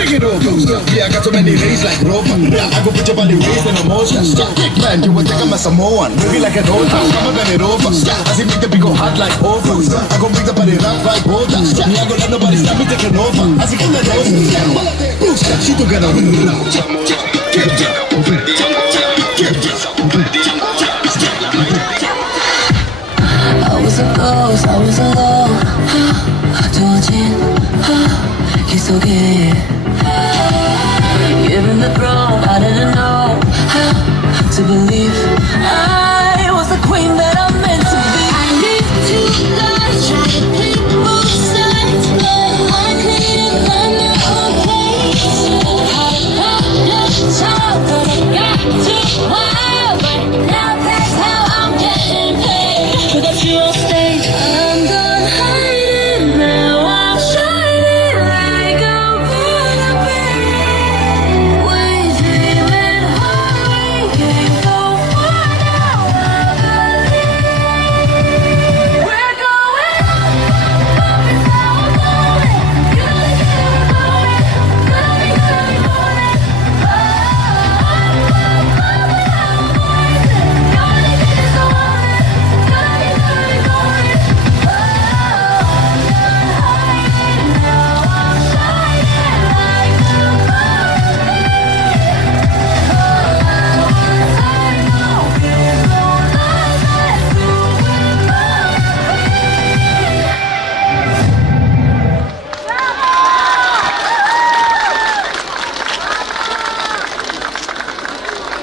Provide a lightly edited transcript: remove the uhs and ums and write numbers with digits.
Bring it over. Yeah, I got so many days like Rover. I go put your body raised in emotion. Man, you would think I'm a Samoan. Maybe like an old house. Come on, it over. I see make the big go hot like ovens. I go make the body rock like water. Me, I go let nobody stop me taking over. I see get the nose. She together.